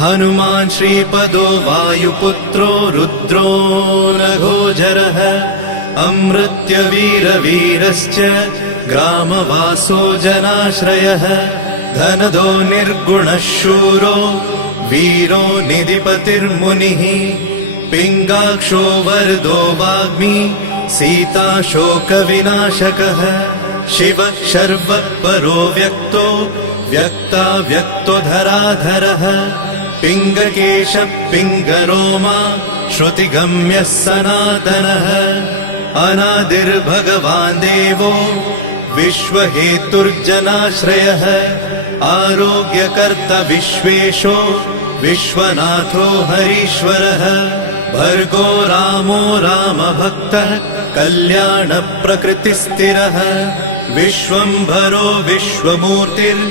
हनुमान् श्रीपदो वायुपुत्रो रुद्रो नघोजरः अमृत्यवीरवीरश्च ग्रामवासो जनाश्रयः धनदो निर्गुणः शूरो वीरो निधिपतिर्मुनिः पिङ्गाक्षो वरदो वाग्मी सीताशोकविनाशकः शिवः शर्वः परो व्यक्तो व्यक्ताव्यक्तो धराधरः पिङ्गकेशः पिङ्गरोमा श्रुतिगम्यः सनातनः अनादिर्भगवान् देवो विश्वहेतुर्जनाश्रयः आरोग्यकर्ता विश्वेशो विश्वनाथो हरीश्वरः भर्गो रामो रामभक्तः कल्याणप्रकृतिस्थिरः विश्वम्भरो विश्वमूर्तिर्